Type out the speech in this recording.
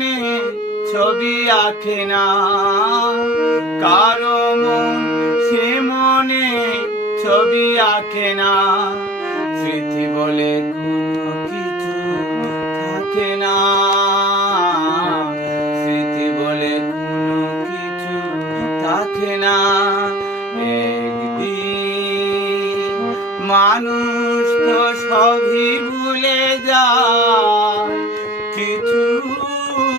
মনে ছবি আঁকে না, কারো মন সে মনে ছবি আঁকে না। স্মৃতি বলে